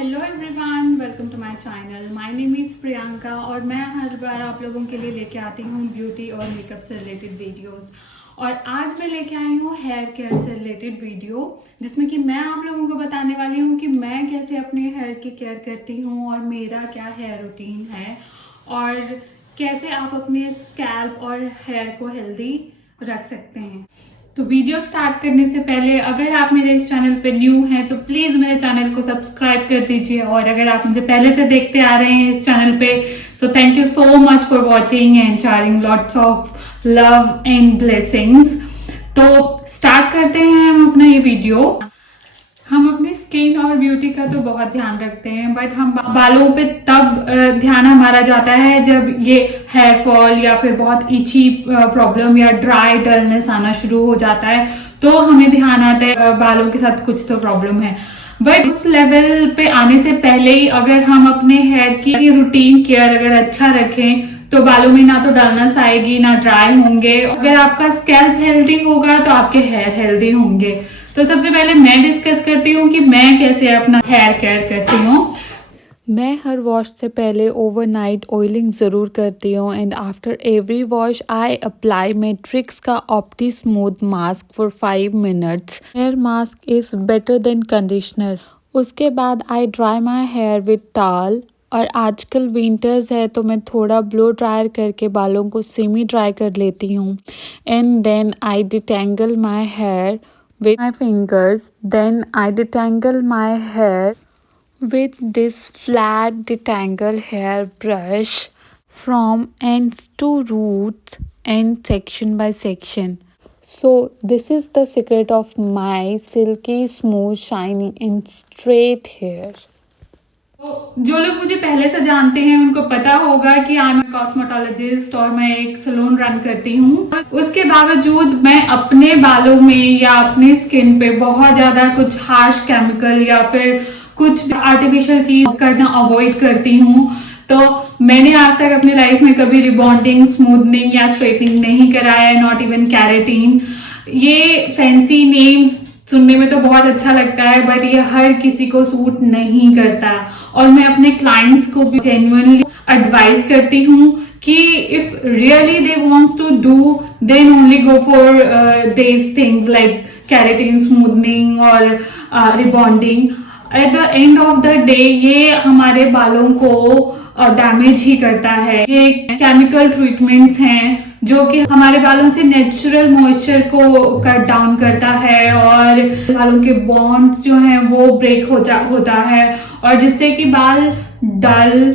Hello everyone, welcome to my channel. My name is Priyanka और मैं हर बार आप लोगों के लिए लेके आती हूँ ब्यूटी और मेकअप से रिलेटेड वीडियोस। और आज मैं लेके आई हूँ हेयर केयर से रिलेटेड वीडियो, जिसमें कि मैं आप लोगों को बताने वाली हूँ कि मैं कैसे अपने हेयर की केयर करती हूँ और मेरा क्या हेयर रूटीन है और कैसे आप अपने स्कैल्प और हेयर को हेल्दी रख सकते हैं। तो वीडियो स्टार्ट करने से पहले अगर आप मेरे इस चैनल पे न्यू हैं तो प्लीज़ मेरे चैनल को सब्सक्राइब कर दीजिए, और अगर आप मुझे पहले से देखते आ रहे हैं इस चैनल पे so thank you so much for watching and sharing lots of love and blessings. तो स्टार्ट करते हैं हम अपना ये वीडियो। हम अपनी स्किन और ब्यूटी का तो बहुत ध्यान रखते हैं, बट हम बालों पे तब ध्यान हमारा जाता है जब ये हेयर फॉल या फिर बहुत इची प्रॉब्लम या ड्राई डलनेस आना शुरू हो जाता है, तो हमें ध्यान आता है बालों के साथ कुछ तो प्रॉब्लम है। बट उस लेवल पे आने से पहले ही अगर हम अपने हेयर की रूटीन केयर अगर अच्छा रखें तो बालों में ना तो डलनेस आएगी ना ड्राई होंगे। अगर आपका स्कैल्प हेल्दी होगा तो आपके हेयर हेल्दी होंगे। तो सबसे पहले मैं डिस्कस करती हूँ कि मैं कैसे अपना हेयर केयर करती हूँ। मैं हर वॉश से पहले ओवरनाइट ऑयलिंग ज़रूर करती हूँ and after every wash I apply Matrix का opti smooth mask for 5 minutes. Hair mask is better than conditioner. उसके बाद I dry my hair with towel, और आजकल विंटर्स है तो मैं थोड़ा ब्लो ड्रायर करके बालों को सेमी ड्राई कर लेती हूँ and then I detangle my hair with my fingers. Then I detangle my hair with this flat detangle hair brush from ends to roots and section by section. So this is the secret of my silky, smooth, shiny and straight hair. जो लोग मुझे पहले से जानते हैं उनको पता होगा कि आई एम कॉस्मेटोलॉजिस्ट और मैं एक सैलून रन करती हूँ। उसके बावजूद मैं अपने बालों में या अपनी स्किन पे बहुत ज्यादा कुछ हार्श केमिकल या फिर कुछ आर्टिफिशियल चीज करना अवॉइड करती हूँ। तो मैंने आज तक अपनी लाइफ में कभी रिबॉन्डिंग, स्मूथनिंग या स्ट्रेटनिंग नहीं कराया, नॉट इवन कैरेटीन। ये फैंसी नेम्स सुनने में तो बहुत अच्छा लगता है, बट ये हर किसी को सूट नहीं करता। और मैं अपने क्लाइंट्स को भी जेन्युइनली एडवाइस करती हूँ कि if really they wants to do then only go for this things like keratin, smoothening और rebonding. At the end of the day ये हमारे बालों को डैमेज ही करता है। ये केमिकल ट्रीटमेंट्स हैं जो कि हमारे बालों से नेचुरल मॉइस्चर को कट डाउन करता है और बालों के बॉन्ड्स जो हैं वो ब्रेक होता है, और जिससे कि बाल डल,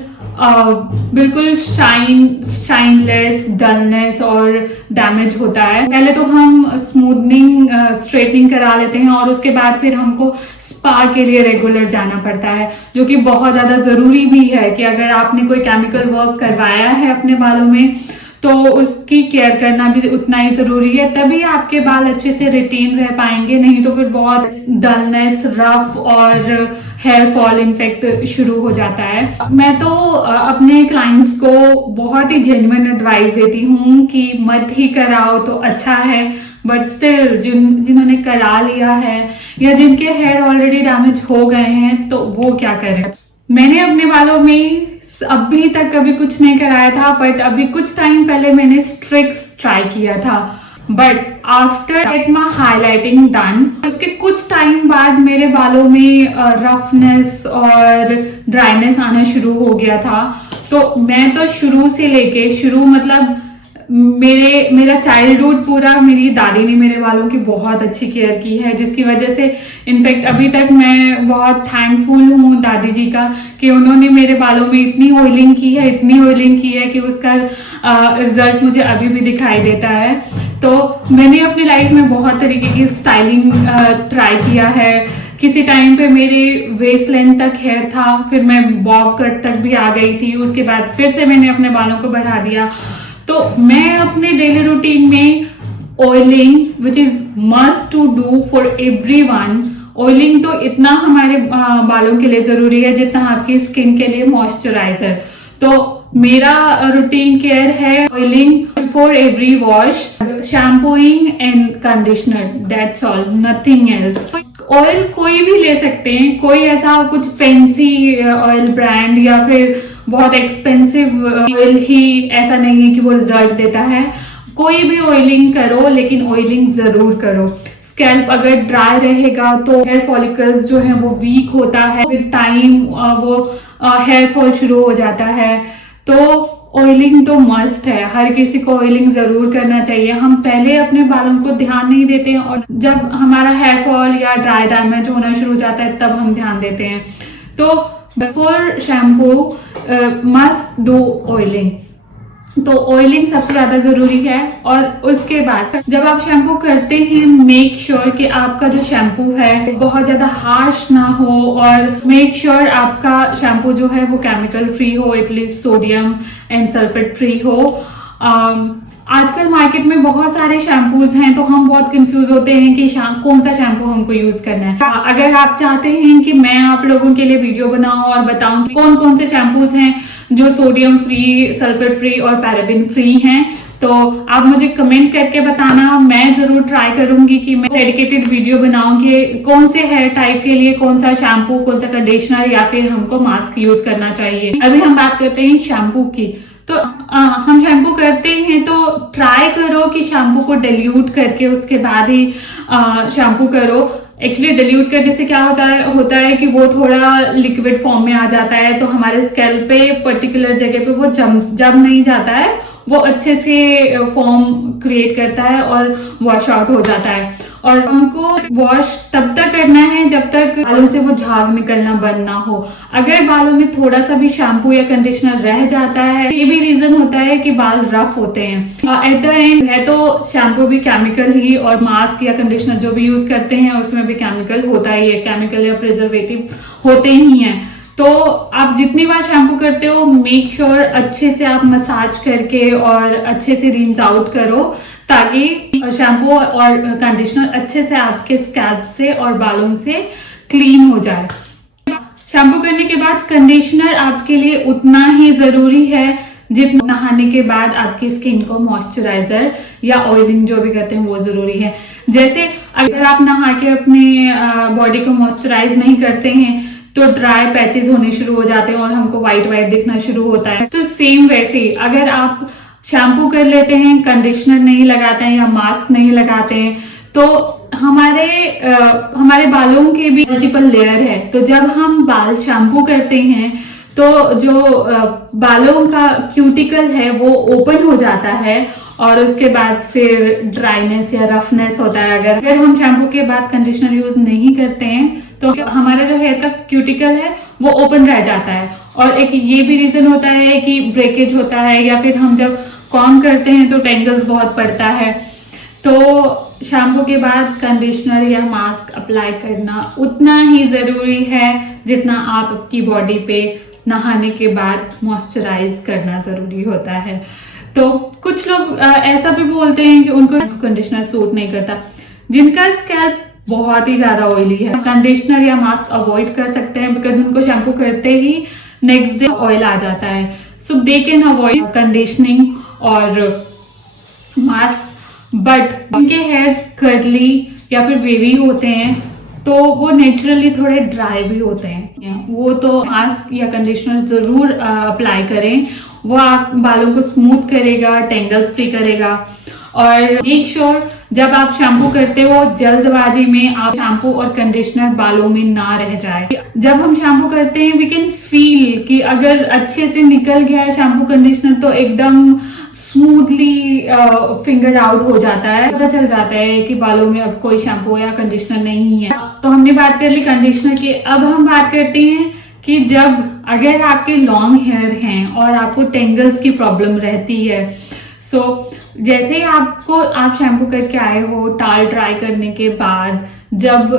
बिल्कुल शाइनलेस, डलनेस और डैमेज होता है। पहले तो हम स्मूथनिंग, स्ट्रेटनिंग करा लेते हैं और उसके बाद फिर हमको स्पा के लिए रेगुलर जाना पड़ता है, जो कि बहुत ज़्यादा ज़रूरी भी है कि अगर आपने कोई केमिकल वर्क करवाया है अपने बालों में तो उसकी केयर करना भी उतना ही ज़रूरी है, तभी आपके बाल अच्छे से रिटेन रह पाएंगे। नहीं तो फिर बहुत डलनेस, रफ और हेयर फॉल इनफेक्ट शुरू हो जाता है। मैं तो अपने क्लाइंट्स को बहुत ही जेन्युइन एडवाइस देती हूँ कि मत ही कराओ तो अच्छा है, बट स्टिल जिन्होंने करा लिया है या जिनके हेयर ऑलरेडी डैमेज हो गए हैं तो वो क्या करें। मैंने अपने बालों में अभी तक कभी कुछ नहीं कराया था, बट अभी कुछ टाइम पहले मैंने स्ट्रिक्स ट्राई किया था, but after get my highlighting done उसके कुछ टाइम बाद मेरे बालों में रफनेस और ड्राइनेस आना शुरू हो गया था। तो मैं तो शुरू मतलब मेरा चाइल्डहुड पूरा मेरी दादी ने मेरे बालों की बहुत अच्छी केयर की है, जिसकी वजह से इनफैक्ट अभी तक मैं बहुत थैंकफुल हूँ दादी जी का कि उन्होंने मेरे बालों में इतनी ऑयलिंग की है कि उसका रिजल्ट मुझे अभी भी दिखाई देता है। तो मैंने अपनी लाइफ में बहुत तरीके की स्टाइलिंग ट्राई किया है। किसी टाइम पे मेरे वेस्ट लेंथ तक हेयर था, फिर मैं बॉब कट तक भी आ गई थी, उसके बाद फिर से मैंने अपने बालों को बढ़ा दिया। तो मैं अपने डेली रूटीन में oiling which is must to do for everyone. Oiling तो इतना हमारे बालों के लिए जरूरी है जितना आपकी स्किन के लिए मॉइस्चराइजर। तो मेरा रूटीन केयर है oiling before every wash, shampooing and conditioner, that's all, nothing else. Oil कोई भी ले सकते हैं, कोई ऐसा कुछ फैंसी ऑयल ब्रांड या फिर बहुत एक्सपेंसिव ऑयल ही ऐसा नहीं है कि वो रिजल्ट देता है। कोई भी ऑयलिंग करो लेकिन ऑयलिंग जरूर करो। स्कैल्प अगर ड्राई रहेगा तो हेयर फॉलिकल्स जो है वो वीक होता है, फिर टाइम वो हेयर फॉल शुरू हो जाता है। तो ऑयलिंग तो मस्ट है, हर किसी को ऑयलिंग जरूर करना चाहिए। हम पहले अपने बालों को ध्यान नहीं देते हैं और जब हमारा हेयर फॉल या ड्राई डैमेज होना शुरू हो जाता है तब हम ध्यान देते हैं। तो before shampoo must do oiling. तो ऑयलिंग सबसे ज्यादा जरूरी है। और उसके बाद जब आप शैम्पू करते हैं मेक श्योर कि आपका जो शैम्पू है बहुत ज्यादा हार्श ना हो और मेक श्योर आपका शैम्पू जो है वो केमिकल फ्री हो, at least sodium and sulphate free हो। आजकल मार्केट में बहुत सारे शैम्पूज हैं तो हम बहुत कंफ्यूज होते हैं कि कौन सा शैम्पू हमको यूज करना है। अगर आप चाहते हैं कि मैं आप लोगों के लिए वीडियो बनाऊं और बताऊं कौन कौन से शैम्पूज हैं जो सोडियम फ्री, सल्फेट फ्री और पैराबिन फ्री हैं, तो आप मुझे कमेंट करके बताना। मैं जरूर ट्राई करूंगी कि मैं डेडिकेटेड वीडियो बनाऊं कि कौन से हेयर टाइप के लिए कौन सा शैम्पू, कौन सा कंडीशनर या फिर हमको मास्क यूज करना चाहिए। अभी हम बात करते हैं शैम्पू की। तो हम शैम्पू करते हैं तो ट्राई करो कि शैम्पू को डिल्यूट करके उसके बाद ही शैम्पू करो। एक्चुअली डिल्यूट करने से क्या होता है कि वो थोड़ा लिक्विड फॉर्म में आ जाता है तो हमारे स्कैल्प पे पर्टिकुलर जगह पे वो जम नहीं जाता है, वो अच्छे से फॉर्म क्रिएट करता है और वॉश आउट हो जाता है। और हमको वॉश तब तक करना है जब तक बालों से वो झाग निकलना बंद ना हो। अगर बालों में थोड़ा सा भी शैम्पू या कंडीशनर रह जाता है, ये भी रीजन होता है कि बाल रफ होते हैं। एट द एंड है तो शैम्पू भी केमिकल ही और मास्क या कंडीशनर जो भी यूज करते हैं उसमें भी केमिकल होता ही है, केमिकल या प्रिजर्वेटिव होते ही हैं। तो आप जितनी बार शैम्पू करते हो मेक श्योर अच्छे से आप मसाज करके और अच्छे से रिंस आउट करो ताकि शैम्पू और कंडीशनर अच्छे से आपके स्कैल्प से और बालों से क्लीन हो जाए। शैम्पू करने के बाद कंडीशनर आपके लिए उतना ही जरूरी है जितना नहाने के बाद आपकी स्किन को मॉइस्चराइजर या ऑयलिंग जो भी करते हैं वो जरूरी है। जैसे अगर आप नहा के अपने बॉडी को मॉइस्चराइज नहीं करते हैं तो ड्राई पैचेस होने शुरू हो जाते हैं और हमको व्हाइट व्हाइट दिखना शुरू होता है। तो सेम वैसे ही अगर आप शैम्पू कर लेते हैं, कंडीशनर नहीं लगाते हैं या मास्क नहीं लगाते हैं तो हमारे बालों के भी मल्टीपल लेयर है। तो जब हम बाल शैम्पू करते हैं तो जो बालों का क्यूटिकल है वो ओपन हो जाता है और उसके बाद फिर ड्राइनेस या रफनेस होता है। अगर हम शैम्पू के बाद कंडीशनर यूज नहीं करते हैं तो हमारा जो हेयर का क्यूटिकल है वो ओपन रह जाता है। और एक ये भी रीजन होता है कि ब्रेकेज होता है या फिर हम जब कॉम्ब करते हैं तो टेंगल्स बहुत पड़ता है। तो शैम्पू के बाद कंडीशनर या मास्क अप्लाई करना उतना ही जरूरी है जितना आप आपकी बॉडी पे नहाने के बाद मॉइस्चराइज करना जरूरी होता है। तो कुछ लोग ऐसा भी बोलते हैं कि उनको कंडीशनर सूट नहीं करता। जिनका स्कैल्प बहुत ही ज्यादा ऑयली है कंडीशनर या मास्क अवॉइड कर सकते हैं बिकॉज उनको शैम्पू करते ही नेक्स्ट डे ऑयल आ जाता है। सो दे कैन अवॉइड कंडीशनिंग और मास्क। बट उनके हेयर्स कर्ली या फिर वेवी होते हैं तो वो नेचुरली थोड़े ड्राई भी होते हैं, वो तो मास्क या कंडीशनर जरूर अप्लाई करें। वो आप बालों को स्मूथ करेगा, टेंगल्स फ्री करेगा। और मेक श्योर जब आप शैम्पू करते हो जल्दबाजी में आप शैम्पू और कंडीशनर बालों में ना रह जाए। जब हम शैम्पू करते हैं वी कैन फील कि अगर अच्छे से निकल गया है शैम्पू कंडीशनर तो एकदम स्मूथली फिंगर आउट हो जाता है, पता चल जाता है कि बालों में अब कोई शैम्पू या कंडीशनर नहीं है। तो हमने बात कर ली कंडीशनर की। अब हम बात करते हैं कि अगर आपके लॉन्ग हेयर हैं और आपको टेंगल्स की प्रॉब्लम रहती है। सो जैसे आप शैम्पू करके आए हो टाल ड्राई करने के बाद जब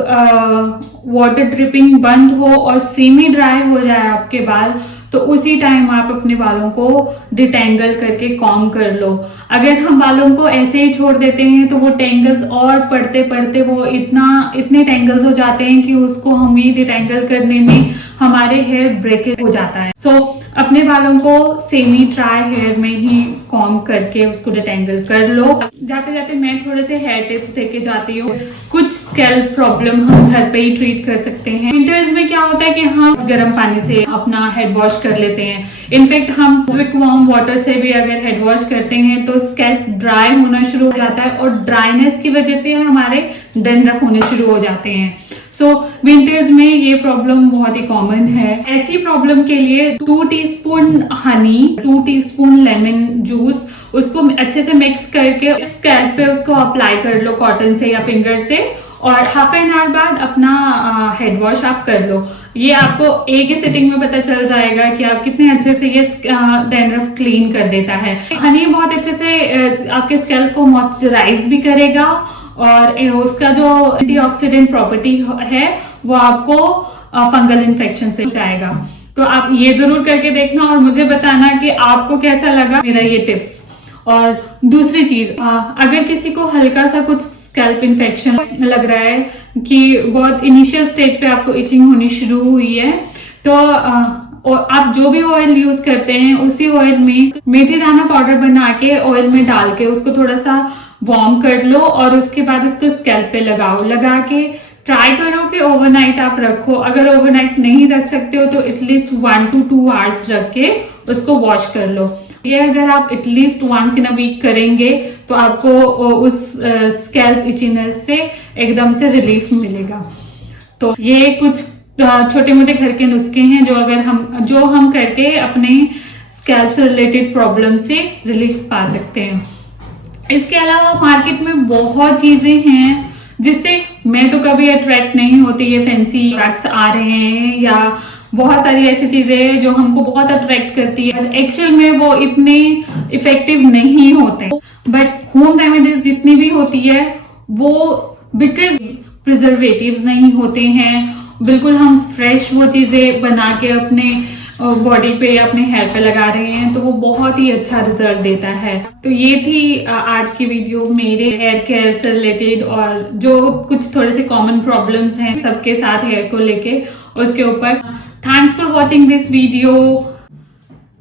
वाटर ड्रिपिंग बंद हो और सेमी ड्राई हो जाए आपके बाल तो उसी टाइम आप अपने बालों को डिटेंगल करके कॉम्ब कर लो। अगर हम बालों को ऐसे ही छोड़ देते हैं तो वो टेंगल्स और पड़ते पड़ते वो इतने टेंगल्स हो जाते हैं कि उसको हम ही डिटेंगल करने में हमारे हेयर ब्रेकेज हो जाता है। सो अपने बालों को सेमी ड्राई हेयर में ही कॉम्ब करके उसको डिटेंगल कर लो। जाते जाते मैं थोड़े से हेयर टिप्स देके जाती हूँ। कुछ स्कैल्प प्रॉब्लम हम घर पे ही ट्रीट कर सकते हैं। विंटर्स में क्या होता है कि हम गर्म पानी से अपना हेड वॉश कर लेते हैं। इनफेक्ट हम विक वार्म वाटर से भी अगर हेड वॉश करते हैं तो स्कैल्प ड्राई होना शुरू हो जाता है और ड्राइनेस की वजह से हमारे डैंड्रफ होने शुरू हो जाते हैं। सो विंटर्स में ये प्रॉब्लम बहुत ही कॉमन है। ऐसी प्रॉब्लम के लिए 2 teaspoon Honey, 2 teaspoon lemon juice, उसको अच्छे से मिक्स करके स्कैल्प पे उसको अप्लाई कर लो कॉटन से या फिंगर से, और हाफ एन आवर बाद अपना हेड वॉश आप कर लो। ये आपको एक ही सिटिंग में पता चल जाएगा कि आप कितने अच्छे से ये डैंड्रफ क्लीन कर देता है। हनी बहुत अच्छे से आपके स्कैल्प को मॉइस्चराइज भी करेगा और उसका जो एंटीऑक्सीडेंट प्रॉपर्टी है वो आपको फंगल इन्फेक्शन से बचाएगा। तो आप ये जरूर करके देखना और मुझे बताना कि आपको कैसा लगा मेरा ये टिप्स। और दूसरी चीज, अगर किसी को हल्का सा कुछ स्कैल्प इन्फेक्शन लग रहा है कि बहुत इनिशियल स्टेज पे आपको इचिंग होनी शुरू हुई है, तो आप जो भी ऑयल यूज करते हैं उसी ऑयल में मेथी दाना पाउडर बना के ऑयल में डाल के उसको थोड़ा सा वार्म कर लो और उसके बाद उसको स्कैल्प पे लगाओ। लगा के ट्राई करो कि ओवरनाइट आप रखो। अगर ओवरनाइट नहीं रख सकते हो तो एटलीस्ट 1 to 2 आवर्स रख के उसको वॉश कर लो। ये अगर आप at least once in a week करेंगे तो आपको उस स्कैल्प इचीनेस से एकदम से रिलीफ मिलेगा। तो ये कुछ छोटे मोटे घर के नुस्खे हैं जो हम करके अपने स्कैल्प से रिलेटेड प्रॉब्लम से रिलीफ पा सकते हैं। इसके अलावा मार्केट में बहुत चीजें हैं जिससे मैं तो कभी अट्रैक्ट नहीं होती। ये फैंसी प्रोडक्ट्स आ रहे हैं या बहुत सारी ऐसी चीजें हैं जो हमको बहुत अट्रैक्ट करती है, एक्चुअल में वो इतने इफेक्टिव नहीं होते। बट होम रेमेडीज जितनी भी होती है वो बिकॉज प्रिजर्वेटिव्स नहीं होते हैं, बिल्कुल हम फ्रेश वो चीजें बना के अपने बॉडी पे अपने हेयर पे लगा रहे हैं, तो वो बहुत ही अच्छा रिजल्ट देता है। तो ये थी आज की वीडियो मेरे हेयर केयर से रिलेटेड और जो कुछ थोड़े से कॉमन प्रॉब्लम्स हैं सबके साथ हेयर को लेके उसके ऊपर। Thanks for watching this video.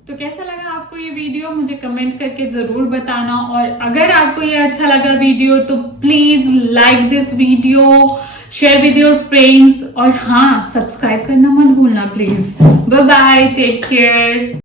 तो कैसा लगा आपको ये वीडियो मुझे कमेंट करके जरूर बताना, और अगर आपको ये अच्छा लगा वीडियो तो please like this video, share with your friends और हाँ, सब्सक्राइब करना मत भूलना please. Bye bye, take care.